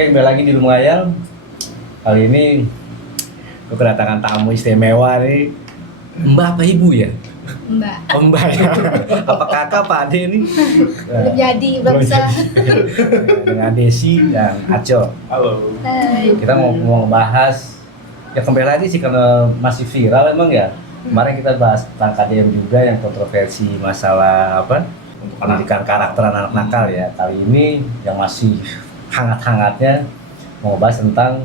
Oke, kembali lagi di Rumah Ayam. Kali ini gue kedatangan tamu istimewa nih. Mbak apa ibu ya? Mbak. Oh, Mbak ya. Apa kakak Pak Ade nih? Belum jadi, belum bisa. Dengan Desi dan Aco. Halo. Hai. Kita mau bahas ya kembali lagi sih karena masih viral emang ya. Kemarin kita bahas tentang KDM juga yang kontroversi masalah apa? Pendidikan karakter anak nakal ya. Kali ini yang masih hangat-hangatnya mau bahas tentang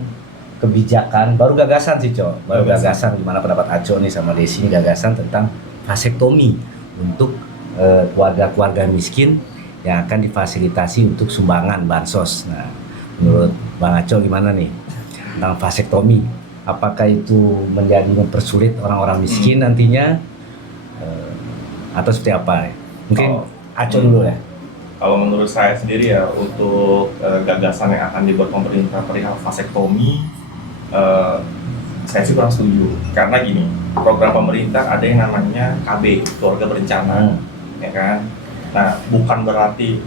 kebijakan, baru gagasan sih Cok, gagasan gimana pendapat Aco nih sama Desi ini gagasan tentang vasektomi untuk keluarga-keluarga miskin yang akan difasilitasi untuk sumbangan bansos. Nah, menurut Bang Aco gimana nih tentang vasektomi? Apakah itu menjadi mempersulit orang-orang miskin nantinya atau seperti apa? Mungkin Aco dulu ya. Kalau menurut saya sendiri ya untuk gagasan yang akan dibuat pemerintah perihal vasektomi, saya sih kurang setuju. Karena gini, program pemerintah ada yang namanya KB, keluarga berencana, ya kan. Nah, bukan berarti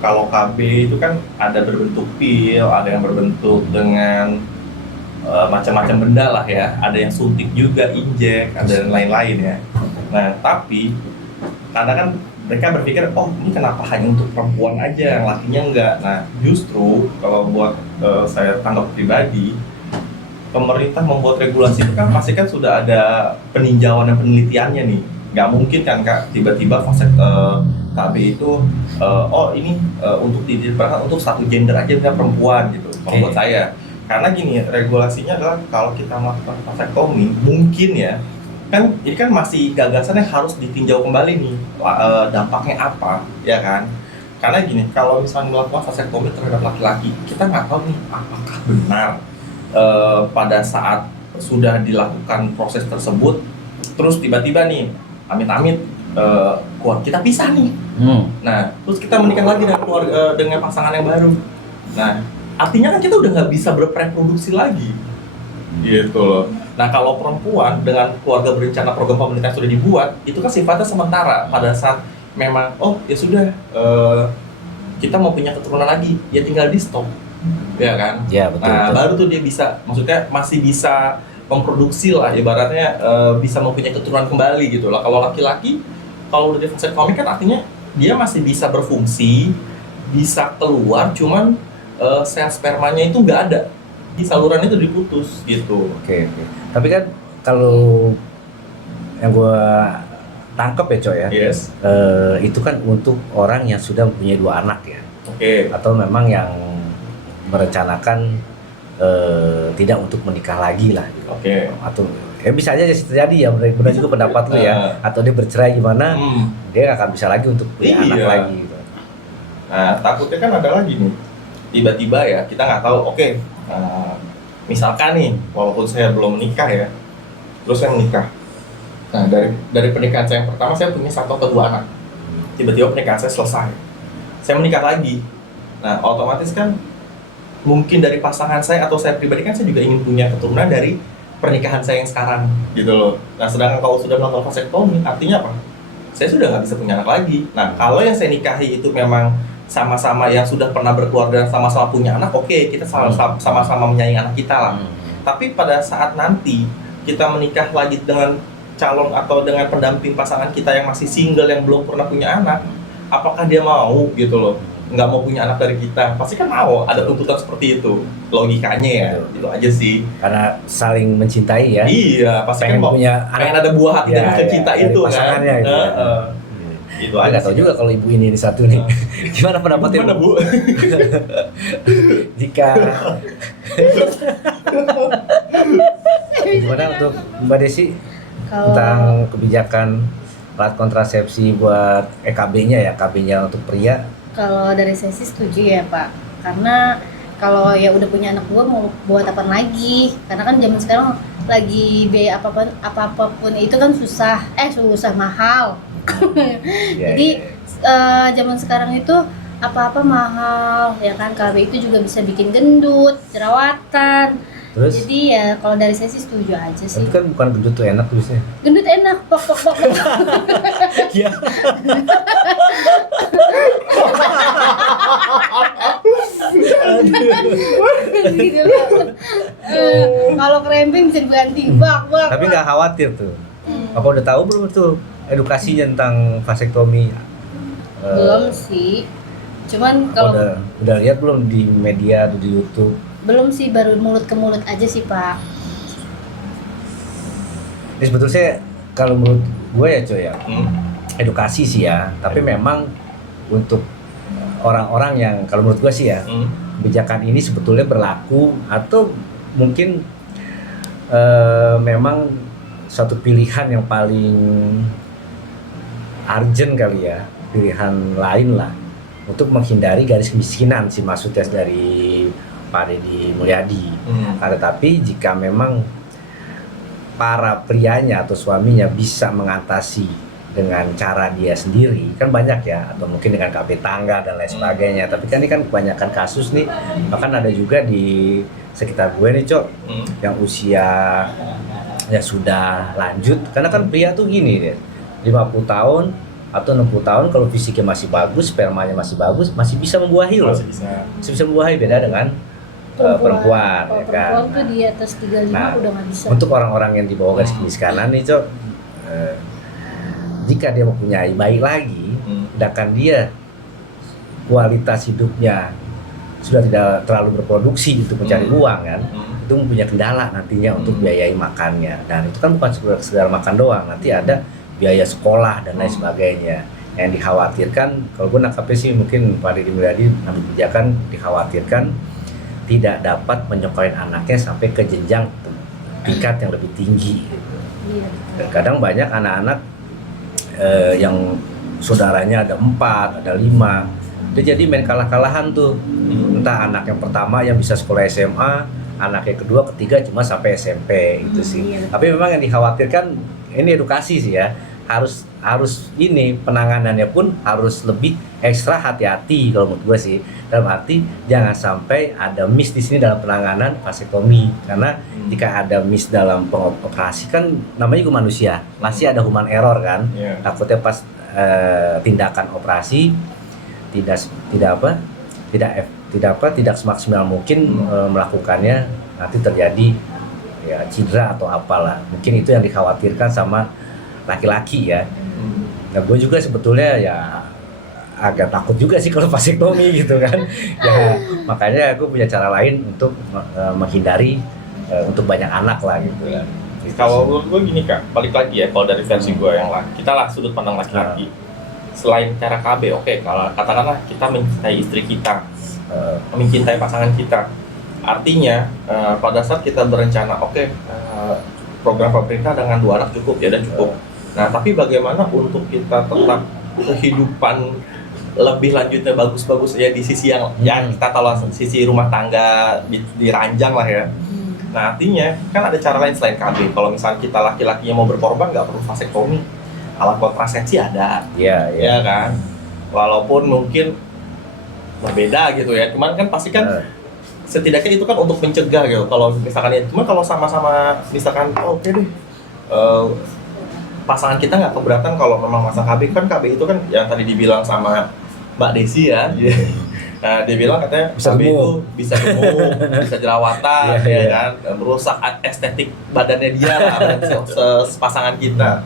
kalau KB itu kan ada berbentuk pil, ada yang berbentuk dengan macam-macam benda lah ya. Ada yang suntik juga, injek, ada dan lain-lain ya. Nah, tapi karena kan mereka berpikir, oh ini kenapa hanya untuk perempuan aja, yang lakinya enggak. Nah justru kalau buat saya tanggap pribadi, pemerintah membuat regulasi itu kan pasti kan sudah ada peninjauan dan penelitiannya nih. Nggak mungkin kan Kak, tiba-tiba fase KB itu, oh ini untuk diperlukan untuk satu gender aja dengan perempuan gitu, kalau buat saya. Karena gini, regulasinya adalah kalau kita melakukan vasektomi, mungkin ya, kan ini kan masih gagasan yang harus ditinjau kembali nih, dampaknya apa, ya kan? Karena gini, kalau misalnya melakukan vasektomi terhadap laki-laki, kita nggak tahu nih apakah benar pada saat sudah dilakukan proses tersebut, terus tiba-tiba nih, amit-amit keluarga kita pisah nih. Nah, terus kita menikah lagi dengan keluarga dengan pasangan yang baru. Nah, artinya kan kita udah nggak bisa bereproduksi lagi, gitu loh. Nah, kalau perempuan dengan keluarga berencana program pemerintah yang sudah dibuat, itu kan sifatnya sementara. Pada saat memang, oh ya sudah, kita mau punya keturunan lagi, ya tinggal di stop, ya kan? Ya, betul, nah, betul. baru tuh dia bisa, maksudnya masih bisa memproduksi lah, ibaratnya bisa mempunyai keturunan kembali gitu lah. Kalau laki-laki, kalau udah di vasektomi kan artinya dia masih bisa berfungsi, bisa keluar, cuman sel spermanya itu nggak ada. Di salurannya itu diputus gitu. Oke. Tapi kan kalau yang gue tangkep ya Coy ya, Yes. Itu kan untuk orang yang sudah mempunyai 2 anak ya, Oke. atau memang yang merencanakan tidak untuk menikah lagi lah gitu. Oke. Atau ya bisa aja terjadi ya, benar juga pendapat lu ya, atau dia bercerai gimana, dia nggak akan bisa lagi untuk punya anak Iya. lagi gitu. Nah, takutnya kan ada lagi nih. Tiba-tiba ya, kita nggak tahu, oke, misalkan nih, walaupun saya belum menikah ya, terus saya menikah. Nah, dari pernikahan saya yang pertama, saya punya 1 atau 2 anak. Tiba-tiba pernikahan saya selesai. Saya menikah lagi. Nah, otomatis kan, mungkin dari pasangan saya atau saya pribadi kan, saya juga ingin punya keturunan dari pernikahan saya yang sekarang, gitu loh. Nah, sedangkan kalau sudah melakukan vasektomi, artinya apa? Saya sudah nggak bisa punya anak lagi. Nah, kalau yang saya nikahi itu memang sama-sama yang sudah pernah berkeluarga dan sama-sama punya anak, oke, kita sama-sama menyayangi anak kita lah. Tapi pada saat nanti kita menikah lagi dengan calon atau dengan pendamping pasangan kita yang masih single, yang belum pernah punya anak, apakah dia mau gitu loh, nggak mau punya anak dari kita? Pasti kan mau, ada tuntutan seperti itu, logikanya ya. Itu aja sih. Karena saling mencintai ya. Iya, pasti kan Pengen mau punya pengen ada buah hati dan cinta dari itu kan. pasangannya gitu. Itu Aku aja nggak tahu sih. juga kalau ibu ini satu nih. Gimana pendapatnya Gimana, Bu? Jika gimana untuk Mbak Desi tentang kebijakan alat kontrasepsi buat KB-nya ya, KB-nya untuk pria? Kalau dari saya sih setuju ya Pak. Karena kalau ya udah punya anak 2 mau buat apa lagi? Karena kan zaman sekarang lagi biaya apapun itu kan susah mahal. Jadi zaman sekarang itu apa-apa mahal ya kan. KB itu juga bisa bikin gendut, jerawatan. Terus? Jadi ya kalau dari saya sih setuju aja sih. Tapi kan bukan gendut tuh enak tulisnya. Gendut enak, pok. Iya. Gitu loh. Kalau kremping bisa diganti bak. Tapi nggak khawatir tuh. Apa udah tahu belum tuh edukasinya tentang vasektomi? Belum sih. Cuman kalau udah lihat belum di media atau di YouTube? belum sih, baru mulut ke mulut aja sih Pak. Ini sebetulnya kalau menurut gue ya coy ya, edukasi sih ya. Tapi memang untuk orang-orang yang kalau menurut gue sih ya, kebijakan ini sebetulnya berlaku atau mungkin memang suatu pilihan yang paling urgent kali ya, pilihan lain lah untuk menghindari garis kemiskinan sih maksudnya dari Pak Deddy Mulyadi. Tetapi jika memang para prianya atau suaminya bisa mengatasi dengan cara dia sendiri, kan banyak ya, atau mungkin dengan KB tangga dan lain sebagainya. Tapi kan ini kan kebanyakan kasus nih, bahkan ada juga di sekitar gue nih Cok, yang usia ya sudah lanjut, karena kan pria tuh gini deh, 50 tahun atau 60 tahun kalau fisiknya masih bagus, spermanya masih bagus, masih bisa membuahi loh. Masih bisa membuahi, beda dengan perempuan. Kalau ya kan? perempuan tuh di atas 35 udah nggak bisa. Untuk orang-orang yang di bawah garis kemiskinan nih Cok, jika dia mempunyai bayi lagi, sedangkan dia kualitas hidupnya sudah tidak terlalu berproduksi untuk mencari uang kan, itu mempunyai kendala nantinya untuk biayai makannya. Dan itu kan bukan sekedar makan doang, nanti ada biaya sekolah dan lain sebagainya. Yang dikhawatirkan, kalau gue nangkapnya sih mungkin Pak Deddy Mulyadi ngambil kebijakan, dikhawatirkan tidak dapat menyekolahkan anaknya sampai ke jenjang tingkat yang lebih tinggi. Dan kadang banyak anak-anak yang saudaranya ada 4, ada 5, dia jadi main kalah-kalahan tuh. Entah anak yang pertama yang bisa sekolah SMA, anak yang kedua, ketiga cuma sampai SMP itu sih. Tapi memang yang dikhawatirkan ini edukasi sih ya, harus ini penanganannya pun harus lebih ekstra hati-hati kalau menurut gue sih. Dalam arti jangan sampai ada miss di sini dalam penanganan vasektomi, karena jika ada miss dalam pengoperasi kan namanya juga manusia, pasti ada human error kan. Takutnya pas tindakan operasi tidak semaksimal mungkin melakukannya, nanti terjadi ya cedera atau apalah. Mungkin itu yang dikhawatirkan sama laki-laki ya. Nah gue juga sebetulnya ya agak takut juga sih kalau vasektomi gitu kan. Ya makanya aku punya cara lain untuk menghindari untuk banyak anak lah gitu kan. Kalau menurut gue gini Kak, balik lagi ya, kalau dari versi gue yang laki, kita lah sudut pandang laki-laki. Selain cara KB, oke, kalau katakanlah kita mencintai istri kita, mencintai pasangan kita, artinya pada saat kita berencana, program pemerintah dengan 2 anak cukup ya, dan cukup. Nah, tapi bagaimana untuk kita tetap kehidupan lebih lanjutnya bagus-bagus ya di sisi yang kita tahu sisi rumah tangga diranjang lah ya. Nah, artinya kan ada cara lain selain KB. Kalau misalnya kita laki-laki yang mau berkorban nggak perlu vasektomi, alat kontrasepsi ada, ya kan. Walaupun mungkin berbeda gitu ya, cuman kan pasti kan setidaknya itu kan untuk mencegah gitu. Kalau misalkan ya, cuma kalau sama-sama misalkan oke deh, pasangan kita nggak keberatan kalau memang masa KB, kan KB itu kan yang tadi dibilang sama Mbak Desi ya. Nah, dia bilang katanya bisa KB gemuk. itu bisa gemuk, bisa jerawatan, ya kan, merusak estetik badannya dia lah, pasangan kita.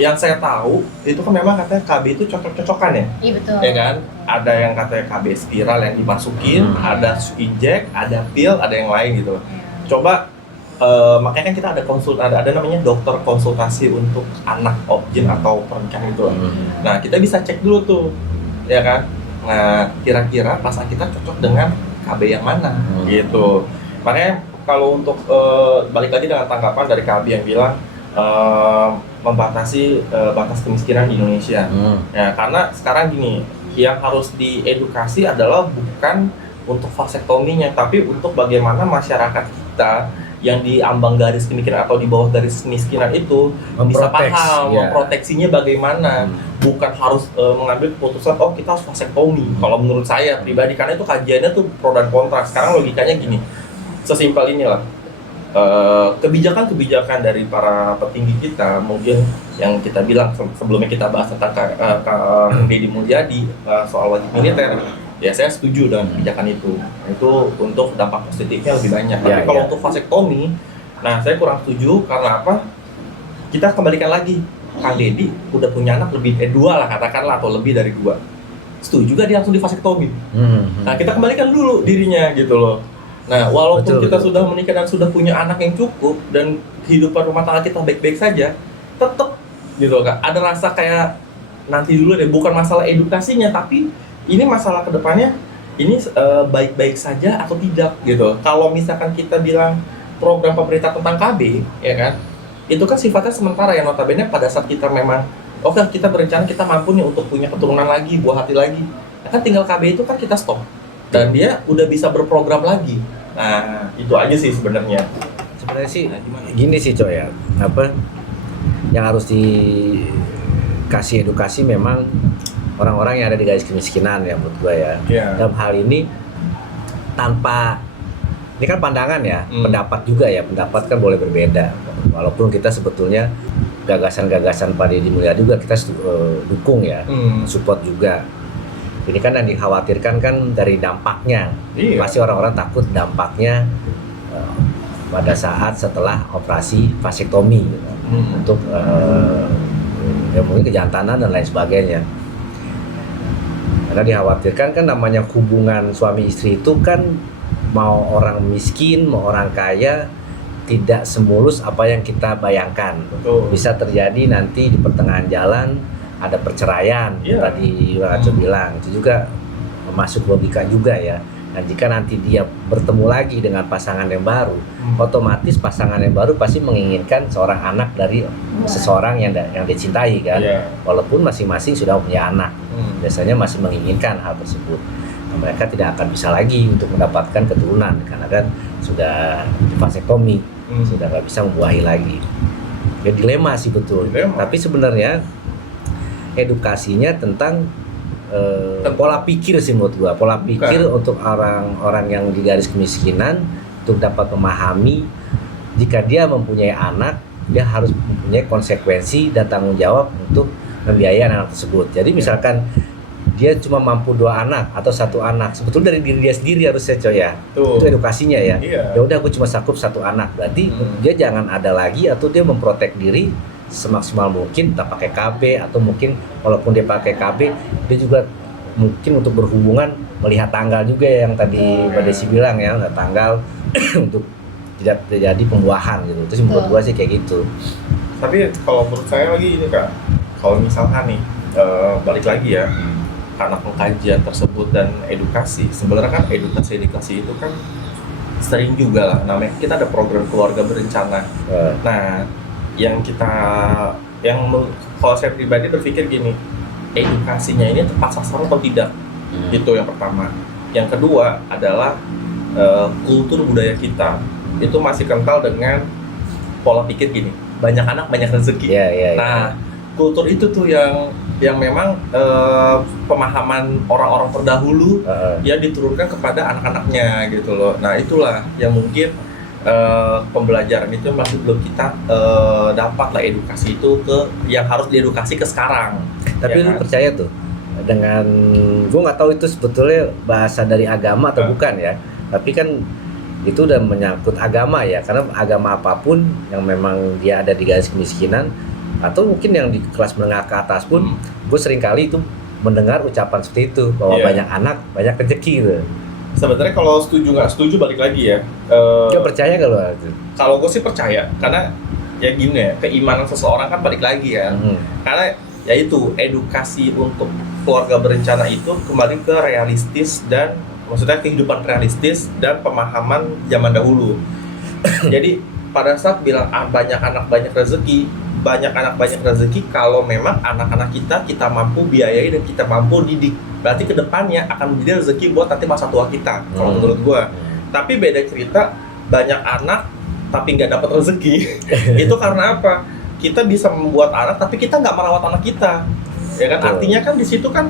Yang saya tahu itu kan memang katanya KB itu cocok-cocokan ya. Iya betul. Ya kan, ada yang katanya KB spiral yang dimasukin, ada injek, ada pil, ada yang lain gitu. Coba makanya kan kita ada namanya dokter konsultasi untuk anak objin atau pernikahan itu. Nah, kita bisa cek dulu tuh, ya kan. Nah, kira-kira pasangan kita cocok dengan KB yang mana gitu. Makanya kalau untuk balik lagi dengan tanggapan dari KB yang bilang membatasi batas kemiskinan di Indonesia. Ya, karena sekarang gini, yang harus diedukasi adalah bukan untuk vasektominya, tapi untuk bagaimana masyarakat kita yang di ambang garis kemiskinan atau di bawah garis kemiskinan itu bisa paham memproteksinya bagaimana, bukan harus mengambil keputusan kita harus vasektomi. Kalau menurut saya pribadi, karena itu kajiannya tuh pro dan kontra. Sekarang logikanya gini, sesimpel inilah. Kebijakan-kebijakan dari para petinggi kita, mungkin yang kita bilang sebelumnya kita bahas tentang Deddy Mulyadi soal wajib militer, ya saya setuju dengan kebijakan itu. Itu untuk dampak positifnya lebih banyak. Tapi Ya, kalau ya. untuk vasektomi, nah saya kurang setuju karena apa? Kita kembalikan lagi, Kang Deddy udah punya anak lebih 2 lah katakanlah atau lebih dari 2. Setuju juga dia langsung divasektomi. Nah, kita kembalikan dulu dirinya gitu loh. Nah, walaupun Betul, kita betul. sudah menikah dan sudah punya anak yang cukup dan kehidupan rumah tangga kita baik-baik saja, tetap gitu Kak. Ada rasa kayak nanti dulu deh, bukan masalah edukasinya, tapi ini masalah kedepannya ini baik-baik saja atau tidak gitu. Kalau misalkan kita bilang program pemerintah tentang KB, ya kan, itu kan sifatnya sementara ya, notabene pada saat kita memang oke kita berencana kita mampu nih untuk punya keturunan lagi, buah hati lagi, ya kan tinggal KB itu kan kita stop dan dia udah bisa berprogram lagi. Nah itu aja sih sebenarnya. Sebenarnya sih Nah, gimana? gini sih coy ya, apa yang harus dikasih edukasi memang orang-orang yang ada di garis kemiskinan ya menurut gue ya. Iya. Dalam hal ini tanpa ini kan pandangan ya, pendapat juga ya, pendapat kan boleh berbeda. Walaupun kita sebetulnya gagasan-gagasan Pak Deddy Mulyadi juga kita dukung ya, support juga. Ini kan yang dikhawatirkan kan dari dampaknya. Iya. Pasti orang-orang takut dampaknya pada saat setelah operasi vasektomi gitu. Untuk ya mungkin kejantanan dan lain sebagainya. Karena dikhawatirkan kan namanya hubungan suami istri itu kan mau orang miskin, mau orang kaya tidak semulus apa yang kita bayangkan. Betul. Bisa terjadi nanti di pertengahan jalan ada perceraian. Iya. Tadi Raco bilang itu juga masuk logika juga ya. Nah, jika nanti dia bertemu lagi dengan pasangan yang baru, otomatis pasangan yang baru pasti menginginkan seorang anak dari seseorang yang dia cintai kan. Iya. Walaupun masing-masing sudah punya anak, biasanya masih menginginkan hal tersebut. Nah, mereka tidak akan bisa lagi untuk mendapatkan keturunan karena kan sudah vasektomi, sudah nggak bisa membuahi lagi. Ya dilema sih betul. Dilema. Tapi sebenarnya edukasinya tentang pola pikir sih menurut gua, pola pikir untuk orang-orang yang di garis kemiskinan untuk dapat memahami jika dia mempunyai anak, dia harus mempunyai konsekuensi dan tanggung jawab untuk membiayai anak tersebut. Jadi misalkan dia cuma mampu 2 anak atau 1 anak, sebetulnya dari diri dia sendiri harusnya coy ya. Tuh. Itu edukasinya ya. Iya. Ya udah gue cuma sanggup 1 anak, berarti dia jangan ada lagi atau dia memprotek diri semaksimal mungkin, tak pakai KB atau mungkin walaupun dia pakai KB, dia juga mungkin untuk berhubungan melihat tanggal juga ya, yang tadi Mbak Desi bilang ya, tanggal untuk tidak terjadi pembuahan gitu. Itu sih menurut gua sih kayak gitu. Tapi kalau menurut saya lagi ini Kak, kalau misalkan nih balik lagi ya, karena pengkajian tersebut dan edukasi, sebenarnya kan edukasi itu kan sering juga lah, namanya kita ada program keluarga berencana. Nah, kalau saya pribadi berpikir gini, edukasinya ini tepat sasaran atau tidak, itu yang pertama. Yang kedua adalah kultur budaya kita itu masih kental dengan pola pikir gini, banyak anak banyak rezeki. Nah, kultur itu tuh yang memang pemahaman orang-orang terdahulu yang diturunkan kepada anak-anaknya gitu loh. Nah, itulah yang mungkin pembelajaran itu masih belum kita dapat lah, edukasi itu ke yang harus diedukasi ke sekarang. Tapi lu percaya tuh dengan, gue nggak tahu itu sebetulnya bahasa dari agama atau bukan ya, tapi kan itu udah menyangkut agama ya, karena agama apapun yang memang dia ada di garis kemiskinan atau mungkin yang di kelas menengah ke atas pun, gue seringkali itu mendengar ucapan seperti itu bahwa banyak anak banyak rezeki gitu. Sebenarnya kalau setuju nggak setuju balik lagi ya. Gak percaya kalau itu? Kalau gue sih percaya, karena ya gini ya, keimanan seseorang kan balik lagi ya. Karena ya itu edukasi untuk keluarga berencana itu kembali ke realistis dan maksudnya kehidupan realistis dan pemahaman zaman dahulu. Jadi pada saat bilang banyak anak banyak rezeki, banyak anak banyak rezeki kalau memang anak-anak kita mampu biayai dan kita mampu didik. Berarti kedepannya akan menjadi rezeki buat nanti masa tua kita, kalau menurut gua. Tapi beda cerita, banyak anak tapi nggak dapat rezeki. Itu karena apa? Kita bisa membuat anak tapi kita nggak merawat anak kita, ya kan? Artinya kan di situ kan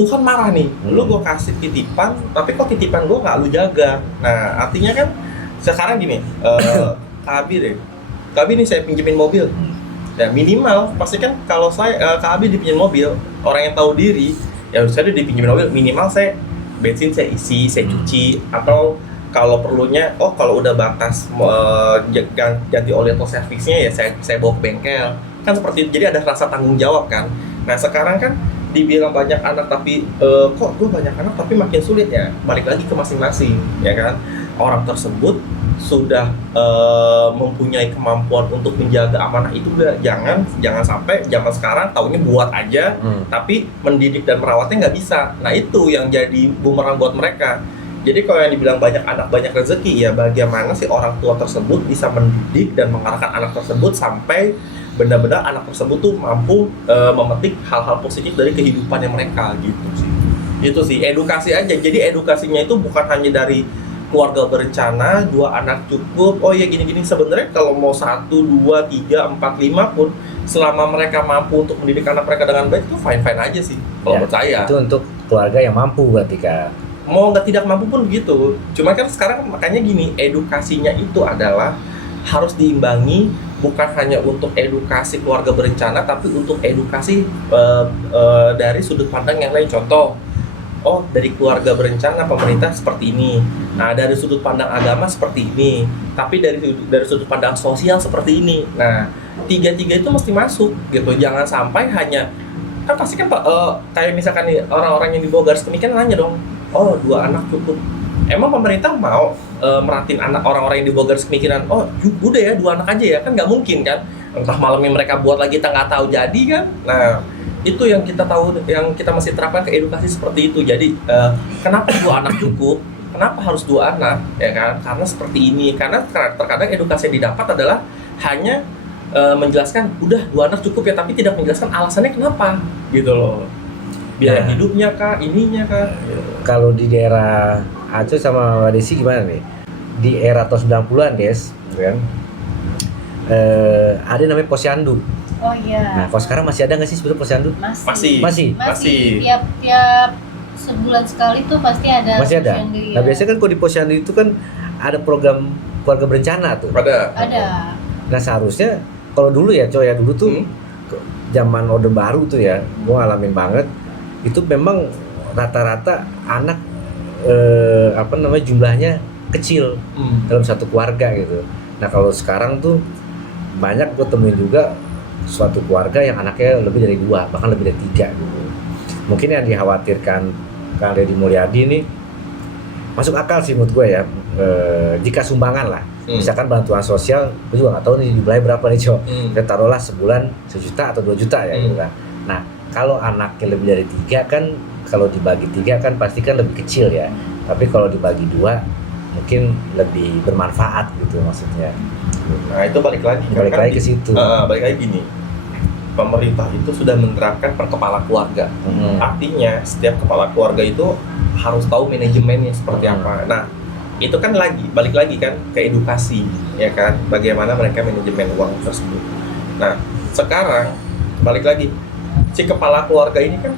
Tuhan marah nih. Lu gua kasih titipan, tapi kok titipan gua nggak lu jaga. Nah, artinya kan sekarang gini, Kak Abi nih saya pinjemin mobil. Ya minimal pasti kan kalau saya Kak Abi dipinjemin mobil, orang yang tahu diri, ya saya dipinjemin mobil minimal saya bensin saya isi, saya cuci, atau kalau perlunya, kalau udah batas ganti oli atau servisnya ya saya bawa ke bengkel. Kan seperti itu, jadi ada rasa tanggung jawab kan. Nah sekarang kan dibilang banyak anak tapi kok gue banyak anak tapi makin sulit ya, balik lagi ke masing-masing ya kan. Orang tersebut sudah mempunyai kemampuan untuk menjaga amanah itu, jangan sampai zaman sekarang taunya buat aja tapi mendidik dan merawatnya nggak bisa. Nah itu yang jadi bumerang buat mereka. Jadi kalau yang dibilang banyak anak banyak rezeki, ya bagaimana sih orang tua tersebut bisa mendidik dan mengarahkan anak tersebut sampai benar-benar anak tersebut tuh mampu memetik hal-hal positif dari kehidupannya mereka gitu sih. Itu sih edukasi aja. Jadi edukasinya itu bukan hanya dari keluarga berencana, 2 anak cukup, oh ya gini-gini. Sebenarnya kalau mau 1, 2, 3, 4, 5 pun selama mereka mampu untuk mendidik anak mereka dengan baik, itu fine-fine aja sih kalau menurut saya. Itu untuk keluarga yang mampu berarti Kak. Mau nggak tidak mampu pun begitu. Cuma kan sekarang makanya gini, edukasinya itu adalah harus diimbangi, bukan hanya untuk edukasi keluarga berencana, tapi untuk edukasi dari sudut pandang yang lain. Contoh, dari keluarga berencana pemerintah seperti ini. Nah, dari sudut pandang agama seperti ini. Tapi dari sudut pandang sosial seperti ini. Nah, tiga-tiga itu mesti masuk gitu. Jangan sampai hanya kan pasti kan kayak misalkan nih orang-orang yang di bawah garis kemiskinan nanya dong, 2 anak cukup. Emang pemerintah mau meratin anak orang-orang yang di bawah garis kemiskinan? Udah ya 2 anak aja ya, kan nggak mungkin kan? Entah malamnya mereka buat lagi kita nggak tahu jadi kan? Nah itu yang kita tahu, yang kita masih terapkan ke edukasi seperti itu. Jadi kenapa 2 anak cukup? Kenapa harus 2 anak? Ya kan? Karena seperti ini. Karena terkadang edukasi yang didapat adalah hanya menjelaskan udah 2 anak cukup ya, tapi tidak menjelaskan alasannya kenapa gitu loh. Biaya hidupnya kah, ininya kah? Kalau di daerah Aceh sama Mbak Desi gimana nih? Di era tahun 90-an, Des, kan? Ada namanya posyandu. Oh iya. Nah, kalau sekarang masih ada nggak sih sebetulnya posyandu? Masih. Tiap sebulan sekali tuh pasti ada. Masih ada. Posyandu, ya. Nah, biasanya kan kalau di posyandu itu kan ada program keluarga berencana tuh. Ada. Nah, seharusnya kalau dulu ya, coy, ya dulu tuh zaman Orde Baru tuh ya, gua ngalamin banget. Itu memang rata-rata anak jumlahnya kecil dalam satu keluarga gitu. Nah kalau sekarang tuh banyak gue temuin juga suatu keluarga yang anaknya lebih dari 2, bahkan lebih dari 3 gitu. Mungkin yang dikhawatirkan Kang Deddy Mulyadi ini masuk akal sih menurut gue ya, jika sumbangan lah, misalkan bantuan sosial, gue juga nggak tahu nih jumlahnya berapa nih Cok. Kita taruhlah sebulan 1 juta atau 2 juta ya gitu kan. Nah kalau anaknya lebih dari 3 kan, kalau dibagi 3 kan pasti kan lebih kecil ya. Tapi kalau dibagi 2 mungkin lebih bermanfaat gitu maksudnya. Nah itu balik lagi ke situ. Balik lagi gini, pemerintah itu sudah menerapkan per kepala keluarga. Artinya setiap kepala keluarga itu harus tahu manajemennya seperti apa. Nah itu kan balik lagi kan ke edukasi ya kan, bagaimana mereka manajemen uang tersebut. Nah sekarang balik lagi, si kepala keluarga ini kan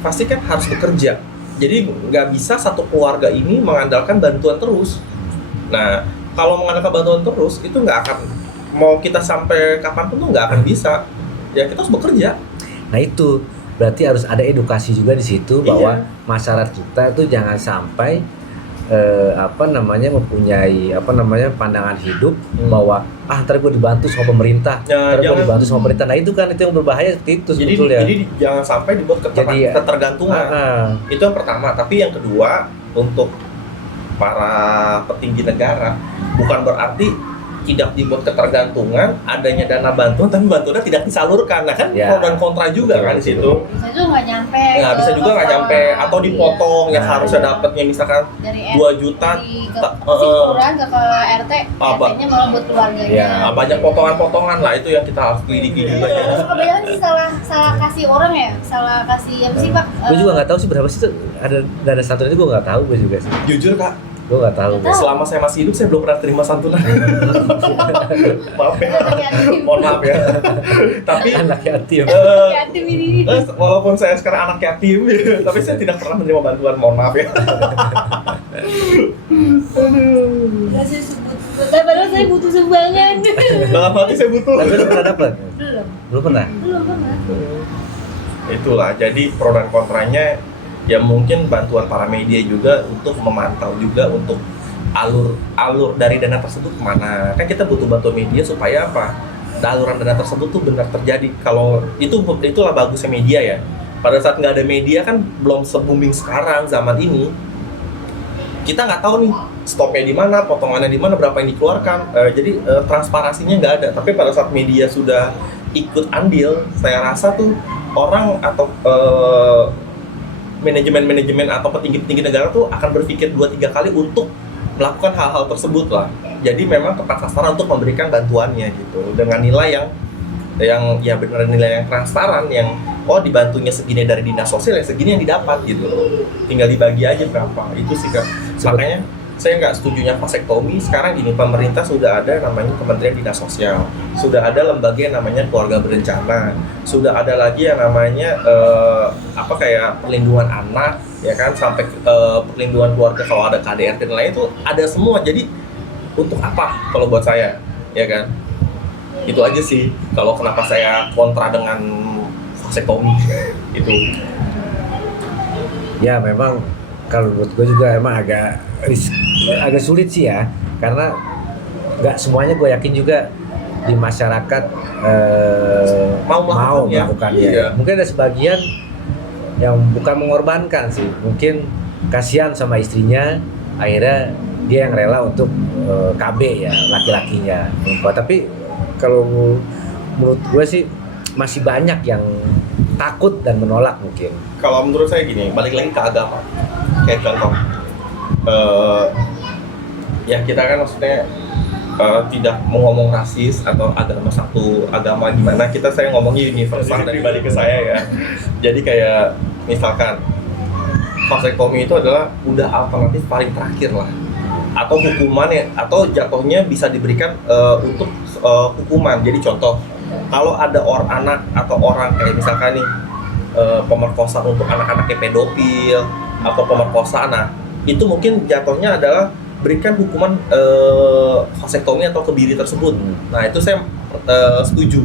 pasti kan harus bekerja. Jadi nggak bisa satu keluarga ini mengandalkan bantuan terus. Nah kalau mengandalkan bantuan terus itu nggak akan, mau kita sampai kapanpun tuh nggak akan bisa. Ya kita harus bekerja. Nah itu berarti harus ada edukasi juga di situ bahwa masyarakat kita itu jangan sampai mempunyai pandangan hidup bahwa ntar gue dibantu sama pemerintah, Nah itu kan yang berbahaya seperti itu sebetulnya. Jadi jangan sampai dibuat ketergantungan. Itu yang pertama. Tapi yang kedua, untuk para petinggi negara bukan berarti tidak dibuat ketergantungan, adanya dana bantuan tapi bantuannya tidak disalurkan. Nah kan pro dan kontra juga kan di situ. Bisa juga nggak nyampe. Nah, bisa juga nggak nyampe atau dipotong yang harusnya dapatnya misalkan dari 2 juta kurang ke RT, RT-nya malah buat keluarganya. Ya, banyak potongan-potongan lah, itu yang kita harus lidiki juga ya. Kebanyakan sih salah kasih orang ya, salah kasih apa sih Pak? Gue juga nggak tahu sih berapa sih tuh ada dana santunan itu, gue nggak tahu gue juga sih. Jujur Kak, gue nggak tahu. Selama saya masih hidup saya belum pernah terima santunan. Maaf ya. Mohon maaf ya. Tapi anak yatim. Yatim ini. Walaupun saya sekarang anak yatim, tapi saya tidak pernah menerima bantuan. Mohon maaf ya. Padahal saya butuh sumbangan. Dalam hati saya butuh. Tapi lu pernah dapat? Belum pernah. Itulah, jadi pro dan kontranya ya mungkin bantuan para media juga untuk memantau juga untuk alur dari dana tersebut kemana. Kan kita butuh bantuan media supaya apa? Aluran dana tersebut tuh benar terjadi. Kalau itulah bagusnya media ya. Pada saat nggak ada media kan belum se-booming sekarang zaman ini. Kita nggak tahu nih stopnya di mana, potongannya di mana, berapa yang dikeluarkan. Jadi transparansinya nggak ada. Tapi pada saat media sudah ikut andil, saya rasa tuh orang atau manajemen atau petinggi-petinggi negara tuh akan berpikir 2-3 kali untuk melakukan hal-hal tersebut lah. Jadi memang tepat sasaran untuk memberikan bantuannya gitu dengan nilai yang ya benar nilai yang transparan, yang dibantunya segini dari dinas sosial ya segini yang didapat gitu, tinggal dibagi aja berapa. Itu sih Kak. Makanya saya nggak setujunya vasektomi. Sekarang gini, pemerintah sudah ada namanya Kementerian Dinas Sosial, sudah ada lembaga yang namanya keluarga berencana, sudah ada lagi yang namanya kayak perlindungan anak ya kan, sampai perlindungan keluarga kalau ada KDRT dan lain itu ada semua. Jadi untuk apa kalau buat saya ya kan, itu aja sih kalau kenapa saya kontra dengan vasektomi itu. Ya memang kalau menurut gue juga emang agak sulit sih ya, karena nggak semuanya gue yakin juga di masyarakat mau melakukannya. Iya. Mungkin ada sebagian yang bukan mengorbankan sih, mungkin kasihan sama istrinya, akhirnya dia yang rela untuk KB ya, laki-lakinya. Tapi kalau menurut gue sih masih banyak yang takut dan menolak mungkin. Kalau menurut saya gini, balik lagi ke agama. Kayak contoh, ya kita kan maksudnya tidak mau ngomong rasis atau satu agama gimana, saya ngomongnya universal dari balik ke saya ya. Jadi kayak misalkan vasektomi itu adalah udah alternatif paling terakhir lah, atau hukuman ya, atau jatuhnya bisa diberikan untuk hukuman. Jadi contoh, kalau ada anak atau orang kayak misalkan nih pemerkosaan untuk anak-anaknya pedofil atau pemerkosaan, nah itu mungkin jatuhnya adalah berikan hukuman vasektomi atau kebiri tersebut. Nah itu saya setuju.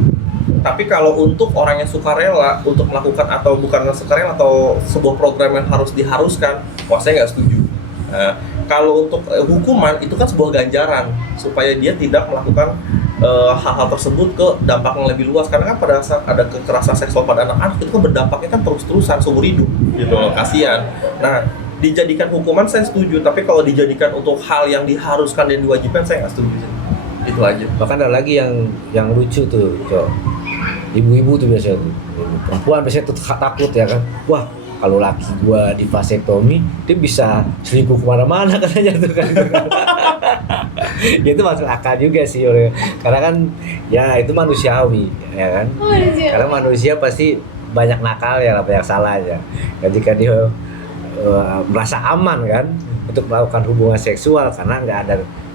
Tapi kalau untuk orang yang sukarela untuk melakukan atau bukan sukarela atau sebuah program yang diharuskan, saya nggak setuju. Kalau untuk hukuman itu kan sebuah ganjaran supaya dia tidak melakukan hal-hal tersebut ke dampak yang lebih luas, karena kan pada saat ada kekerasan seksual pada anak-anak itu kan berdampaknya kan terus-terusan seumur hidup gitu loh, kasihan. Nah dijadikan hukuman saya setuju, tapi kalau dijadikan untuk hal yang diharuskan dan diwajibkan saya nggak setuju. Itu aja. Bahkan ada lagi yang lucu tuh, ibu-ibu tuh biasanya tuh, perempuan biasanya tuh takut ya kan, wah kalau laki gua di vasektomi dia bisa selingkuh kemana-mana katanya tuh kan. Ya itu masuk akal juga sih, karena kan ya itu manusiawi ya kan, karena manusia pasti banyak nakal ya, banyak salah ya. Ketika dia merasa aman kan untuk melakukan hubungan seksual karena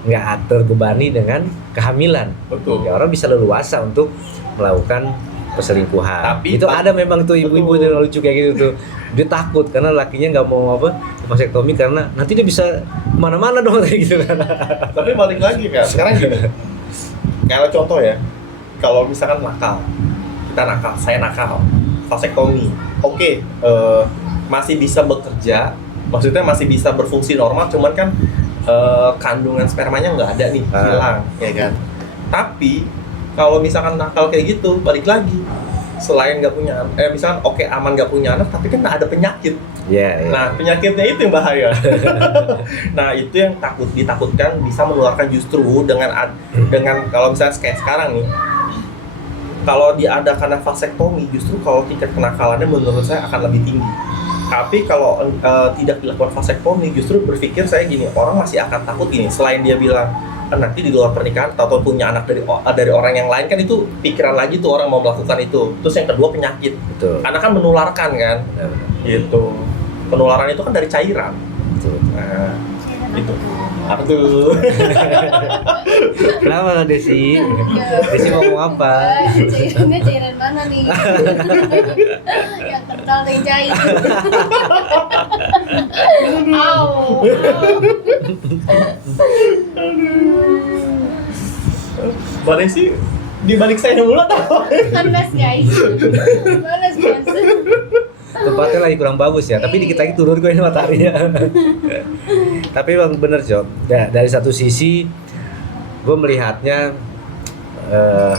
nggak terbebani dengan kehamilan. Betul. Ya orang bisa leluasa untuk melakukan perselingkuhan. Tapi itu ada memang tuh ibu-ibu yang lucu kayak gitu tuh. Dia takut karena lakinya nggak mau vasektomi karena nanti dia bisa kemana-mana dong kayak gitu kan. Tapi balik lagi kan, sekarang gini. Kayak contoh ya, kalau misalkan saya nakal, vasektomi, oke, masih bisa bekerja, maksudnya masih bisa berfungsi normal, cuman kan kandungan spermanya nggak ada nih, hilang, ya kan. Tapi kalau misalkan nakal kayak gitu, balik lagi, selain nggak punya, misalkan aman nggak punya anak, tapi kan ada penyakit. Yeah. Nah penyakitnya itu yang bahaya. Nah itu yang ditakutkan bisa menularkan justru dengan kalau misalnya kayak sekarang nih, kalau diadakan vasektomi, justru kalau tingkat kenakalannya menurut saya akan lebih tinggi. Tapi kalau tidak dilakukan vasektomi, justru berpikir saya gini, orang masih akan takut gini. Selain dia bilang nanti di luar pernikahan atau punya anak dari orang yang lain, kan itu pikiran lagi tuh orang mau melakukan itu. Terus yang kedua penyakit. Betul. Karena kan menularkan kan. Gitu. Penularan itu kan dari cairan. Betul. Nah, itu. Apa tuh? Kenapa Desi? Desi ngomong apa? Cairannya cairan mana nih? Yang kental yang cair. Au. Mbak Desi di balik saya mulu atau? Panas guys. Panas. tempatnya lagi kurang bagus ya, tapi dikit lagi turun kok ini mataharinya. Tapi emang bener Cok, dari satu sisi gue melihatnya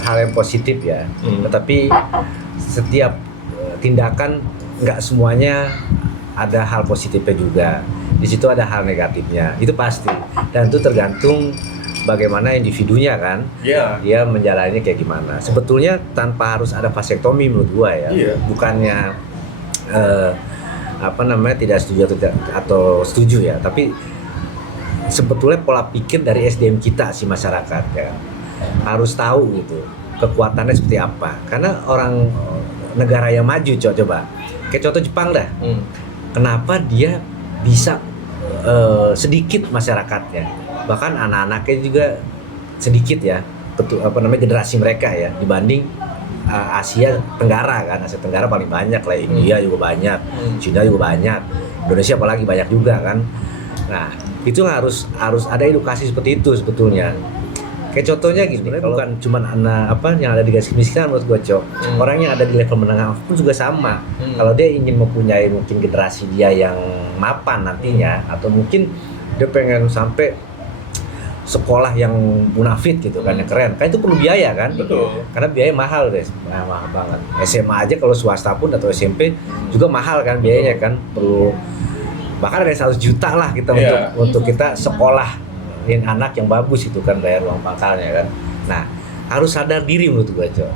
hal yang positif ya, tetapi setiap tindakan nggak semuanya ada hal positifnya juga. Di situ ada hal negatifnya, itu pasti. Dan itu tergantung bagaimana individunya kan, dia menjalani kayak gimana. Sebetulnya tanpa harus ada vasektomi menurut gua ya, bukannya tidak setuju atau setuju ya, tapi sebetulnya pola pikir dari SDM kita si masyarakat ya harus tahu gitu kekuatannya seperti apa. Karena orang negara yang maju coba kayak contoh Jepang dah, kenapa dia bisa sedikit masyarakatnya, bahkan anak-anaknya juga sedikit ya, generasi mereka ya dibanding Asia Tenggara kan. Asia Tenggara paling banyak lah, India juga banyak, Cina juga banyak, Indonesia apalagi banyak juga kan. Nah itu harus ada edukasi seperti itu sebetulnya. Kayak contohnya gitu, kalau bukan cuma anak yang ada di garis kemiskinan menurut gue Cok, orang yang ada di level menengah pun juga sama. Kalau dia ingin mempunyai mungkin generasi dia yang mapan nantinya, atau mungkin dia pengen sampai sekolah yang munafik gitu kan, yang keren, kan itu perlu biaya kan. Betul. Karena biaya mahal deh, mahal banget. SMA aja kalau swasta pun atau SMP juga mahal kan biayanya kan, perlu bahkan ada 100 juta lah kita untuk kita sekolah anak yang bagus itu kan, bayar uang pangkalnya kan. Nah harus sadar diri menurut gua Cok.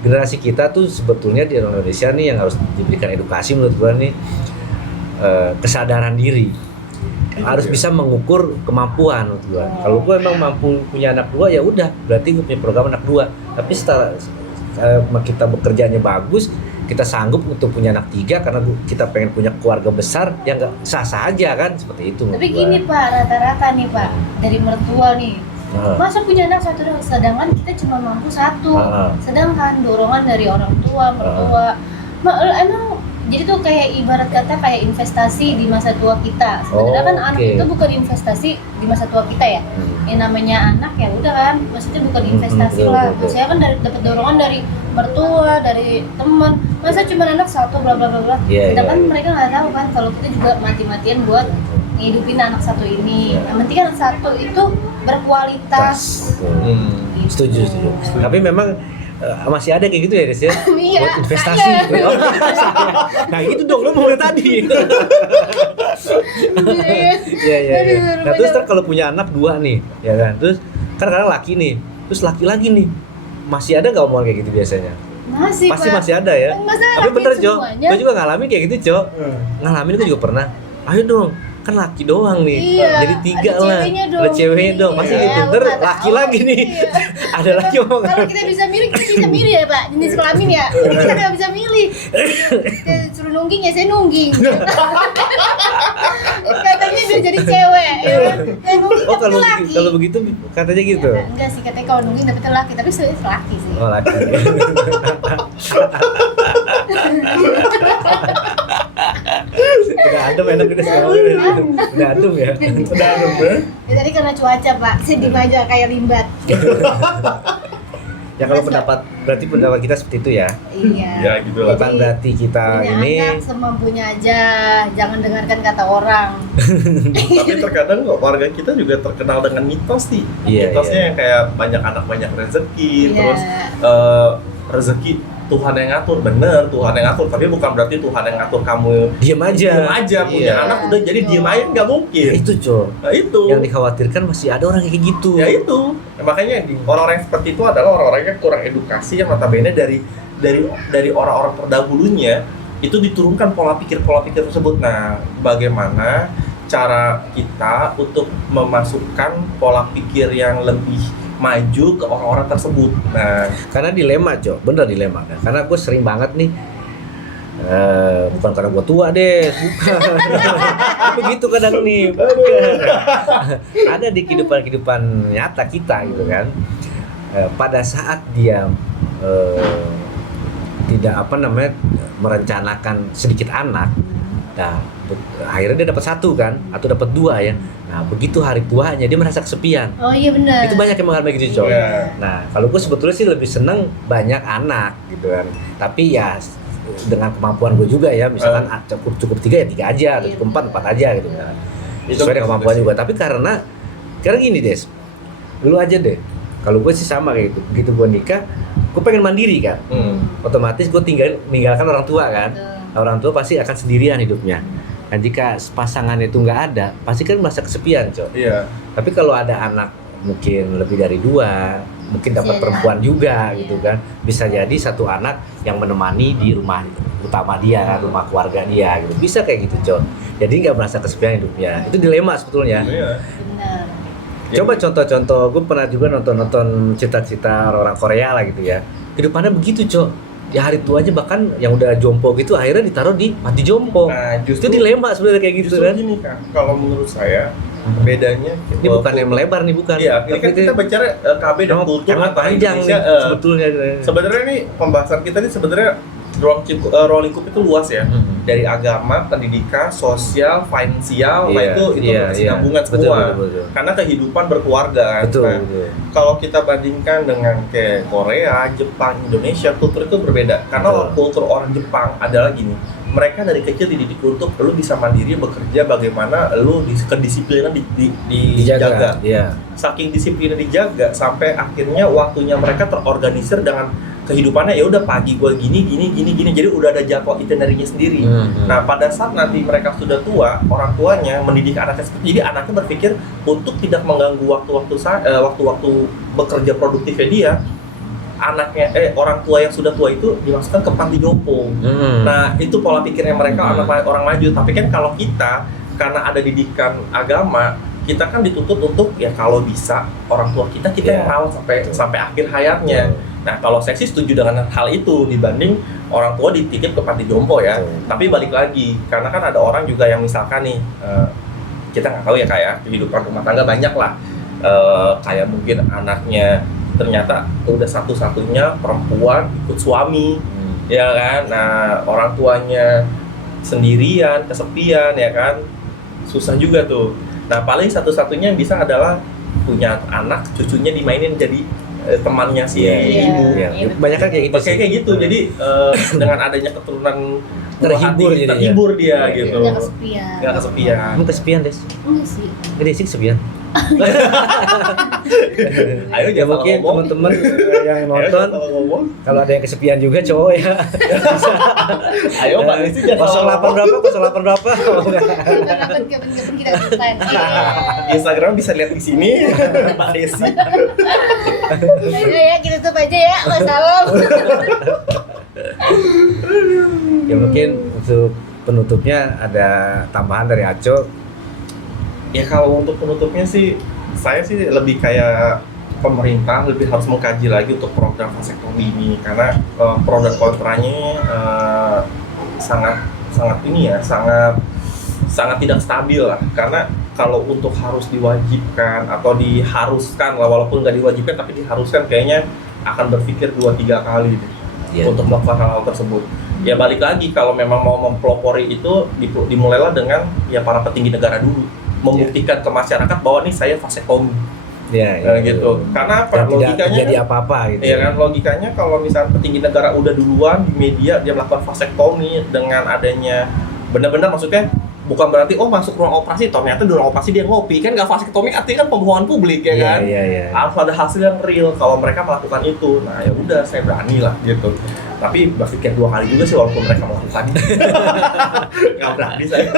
Generasi kita tuh sebetulnya di Indonesia nih yang harus diberikan edukasi menurut gua nih, kesadaran diri, harus bisa mengukur kemampuan menurut gua. Kalau gua emang mampu punya anak 2 ya udah, berarti gua punya program anak 2. Tapi setelah kita bekerjanya bagus, kita sanggup untuk punya anak 3 karena kita pengen punya keluarga besar, yang nggak sah-sah aja kan, seperti itu. Tapi gini Pak, rata-rata nih Pak, dari mertua nih, masa punya anak 1 doang, sedangkan kita cuma mampu 1. Sedangkan dorongan dari orang tua, mertua, emang jadi tuh kayak ibarat kata kayak investasi di masa tua kita. Sebenarnya kan anak itu bukan investasi di masa tua kita ya. Yang namanya anak ya udah kan, maksudnya bukan investasi lah. Maksudnya kan dapat dorongan dari mertua, dari teman. Masa cuma anak 1 bla bla bla bla. Sedangkan mereka nggak tahu kan kalau kita juga mati-matian buat ngidupin anak 1 ini. Yang penting anak 1 itu berkualitas. Gitu. Setuju. Tapi memang masih ada kayak gitu ya Des ya? Iya, buat investasi gitu. Nah gitu dong, lo mau tadi. Iya. Nah terus kalau punya anak 2 nih, ya kan, terus kan kadang laki nih, terus laki lagi nih, masih ada nggak omongan kayak gitu biasanya? Pasti masih ada ya. Tapi bener Cok, gue juga ngalamin kayak gitu Cok. Ngalamin gue juga pernah. Ayo dong, kan laki doang nih, jadi 3 lah, ada ceweknya dong, masih Tinder laki lagi nih, ada lagi omongan. Kalau kita bisa milih ya Pak, jenis kelamin ya, kita nggak bisa milih. Suruh nungging ya saya nungging. Katanya biar jadi cewek, ya. Oh kalau begitu katanya gitu. Ya, enggak sih, katanya kalau nungging dapetnya laki, tapi sebenarnya laki sih. Oh laki. Udah adem enak udah sekarang udah adem ya. Udah adem ya. Ya tadi karena cuaca Pak, sedih aja kayak limbat. Ya kalau berarti pendapat kita seperti itu ya. Iya. Ya gitu lah. Bukan berarti kita punya ini anak semampunya aja, jangan dengarkan kata orang. Tapi terkadang warga kita juga terkenal dengan mitos nih. Mitosnya yang kayak banyak anak banyak rezeki, terus rezeki Tuhan yang ngatur, bener Tuhan yang ngatur, tapi bukan berarti Tuhan yang ngatur kamu diam aja punya anak udah jadi diam aja, nggak mungkin. Itu Cok. Nah, itu yang dikhawatirkan, masih ada orang kayak gitu. Ya itu makanya orang-orang yang seperti itu adalah orang-orang yang kurang edukasi, yang notabene dari orang-orang terdahulunya itu diturunkan pola pikir tersebut. Nah, bagaimana cara kita untuk memasukkan pola pikir yang lebih maju ke orang-orang tersebut. Nah, karena dilema Cok, bener dilema. Nah, karena gue sering banget nih, bukan karena gue tua deh, bukan. Begitu kadang nih, ada di kehidupan nyata kita gitu kan. Pada saat dia tidak merencanakan sedikit anak, nah akhirnya dia dapat 1 kan, atau dapat 2 ya. Nah begitu hari tuanya dia merasa kesepian. Oh iya benar. Itu banyak yang mengalami gitu Cok. Nah kalau gue sebetulnya sih lebih seneng banyak anak gitu kan. Tapi ya dengan kemampuan gue juga ya, misalkan cukup 3 ya 3 aja, atau cukup 4 aja gitu kan. Sesuai dengan kemampuan juga. Tapi karena gini Des, dulu aja deh. Kalau gue sih sama kayak gitu. Begitu gue nikah, gue pengen mandiri kan. Otomatis gue meninggalkan orang tua kan. Orang tua pasti akan sendirian hidupnya. Dan jika pasangan itu nggak ada, pasti kan merasa kesepian, Cok. Iya. Tapi kalau ada anak mungkin lebih dari 2, mungkin dapat perempuan juga gitu kan. Bisa jadi satu anak yang menemani di rumah utama dia, rumah keluarga dia gitu. Bisa kayak gitu, Cok. Jadi nggak merasa kesepian hidupnya. Itu dilema sebetulnya. Iya. Benar. Coba contoh-contoh, gue pernah juga nonton cita-cita orang Korea lah gitu ya. Kehidupannya begitu, Cok. Di hari tuanya bahkan yang udah jompo gitu akhirnya ditaruh di panti jompo. Nah, Itu dilema sebenarnya kayak gitu justru kan. gini kan, kalau menurut saya bedanya Ini bukan yang melebar nih, bukan. Iya, ini kan kita bicara KB dan kultur karena antara panjang Indonesia. sebetulnya. Sebenarnya nih pembahasan kita ini sebenarnya ruang lingkup itu luas ya. Dari agama, pendidikan, sosial, finansial, nah itu berkesinambungan semua. Betul. Karena kehidupan berkeluarga kan. Betul, Nah, betul. kalau kita bandingkan dengan kayak Korea, Jepang, Indonesia, kultur itu berbeda. Karena Betul. kultur orang Jepang adalah gini, mereka dari kecil dididik untuk lu bisa mandiri bekerja, bagaimana lu kedisiplinan dijaga. Iya. Saking disiplinnya dijaga sampai akhirnya waktunya mereka terorganisir dengan kehidupannya, ya udah pagi gue gini, jadi udah ada jadwal itinerinya sendiri. Nah, pada saat nanti mereka sudah tua, orang tuanya mendidik anaknya seperti, jadi anaknya berpikir untuk tidak mengganggu waktu-waktu bekerja produktifnya dia, anaknya orang tua yang sudah tua itu dimasukkan ke panti jompo. Nah, itu pola pikirnya mereka orang maju. Tapi kan kalau kita karena ada didikan agama, kita kan dituntut untuk ya kalau bisa orang tua kita yang rawat sampai akhir hayatnya. Nah, kalau saya sih setuju dengan hal itu dibanding orang tua dititip ke panti jompo ya. Tapi balik lagi, karena kan ada orang juga yang misalkan nih, kita nggak tahu ya kayak kehidupan rumah tangga banyak lah. Kayak mungkin anaknya ternyata udah satu-satunya perempuan ikut suami, ya kan. Nah, orang tuanya sendirian, kesepian, ya kan, susah juga tuh. Nah, paling satu-satunya yang bisa adalah punya anak, cucunya dimainin jadi temannya si ibu. Banyak kan kayak gitu. Kayak gitu. Jadi dengan adanya keturunan terhibur dia gitu. Nggak kesepian. Nggak kesepian. Emang kesepian, Des? Enggak sih. Gede sih kesepian. Ayo Ya mungkin teman-teman yang nonton kalau ada yang kesepian juga cowok ya. Ayo Mbak Desi jangan 08 berapa? Kapan kita ceritain. Instagram bisa lihat di sini Mbak Desi. Ayo ya, kita tutup aja ya, Wassalam. Ya mungkin untuk penutupnya ada tambahan dari Aco. Ya kalau untuk penutupnya sih, saya sih lebih kayak pemerintah lebih harus mengkaji lagi untuk program vasektomi ini, karena pro dan kontranya sangat tidak stabil lah. Karena kalau untuk harus diwajibkan atau diharuskan lah, walaupun nggak diwajibkan tapi diharuskan, kayaknya akan berpikir 2-3 kali deh untuk melakukan hal tersebut. Ya balik lagi, kalau memang mau mempelopori itu dimulailah dengan ya para petinggi negara dulu, membuktikan ke masyarakat bahwa nih saya vasektomi. Gitu. Karena apa? Logikanya jadi apa-apa gitu. Ya kan, logikanya kalau misalnya petinggi negara udah duluan di media dia melakukan vasektomi dengan adanya benar-benar, maksudnya bukan berarti masuk ruang operasi ternyata di ruang operasi dia ngopi, kan nggak vasektomi, artinya kan pembohongan publik ya kan. Harus ada hasil yang real kalau mereka melakukan itu. Nah ya udah, saya berani lah gitu. Tapi berpikir 2 kali juga sih walaupun mereka melakukan. Nggak berani saya.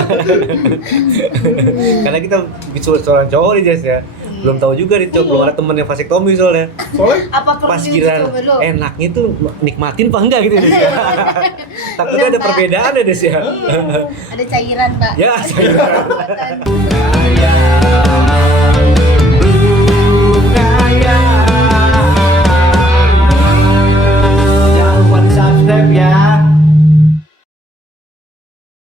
Karena kita seorang cowok nih Jess ya, belum tahu juga nih cowok, belum ada temen yang vasektomi soalnya. Apa perlu pas kira dicoba dulu? enaknya tuh nikmatin apa enggak gitu Des ya. Takutnya ada perbedaan ya Des ya. Ada cairan, Pak. Ya, Ada cairan. kekuatan.